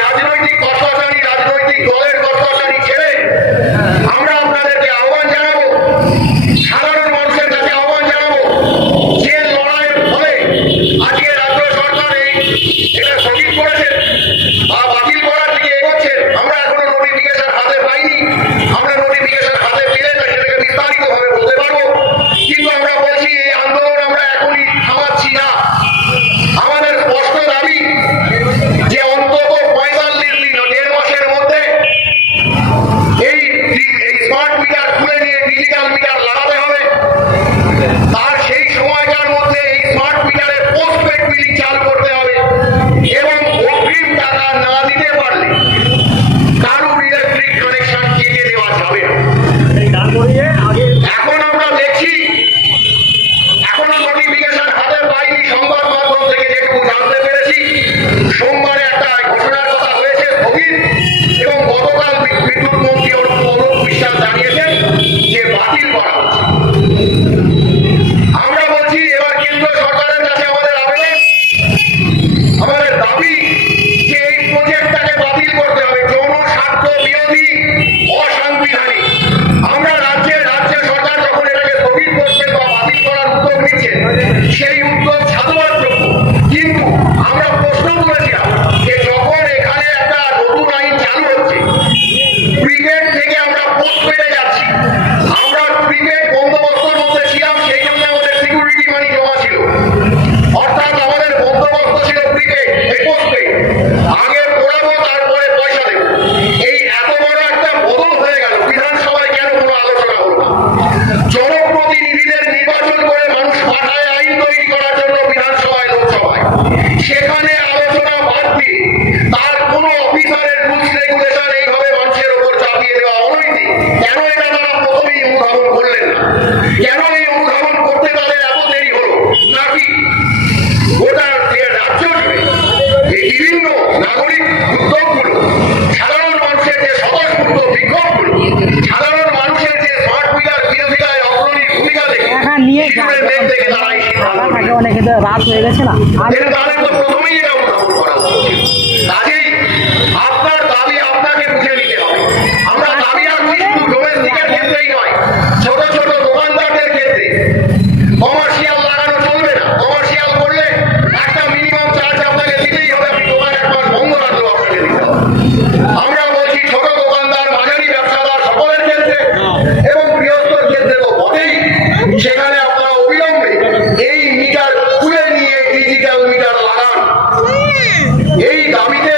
রাজনৈতিক রাজনৈতিক দলের কর্তাচারী আমরা আপনাদেরকে আহ্বান জানাব, সাধারণ মানুষের কাছে আহ্বান জানাব যে লড়াইয়ের ফলে আজকে রাজ্য সরকার এটা সঠিক করেছে। নিয়ে থাকে অনেকে রাত হয়ে গেছে না। আমি দাবিতে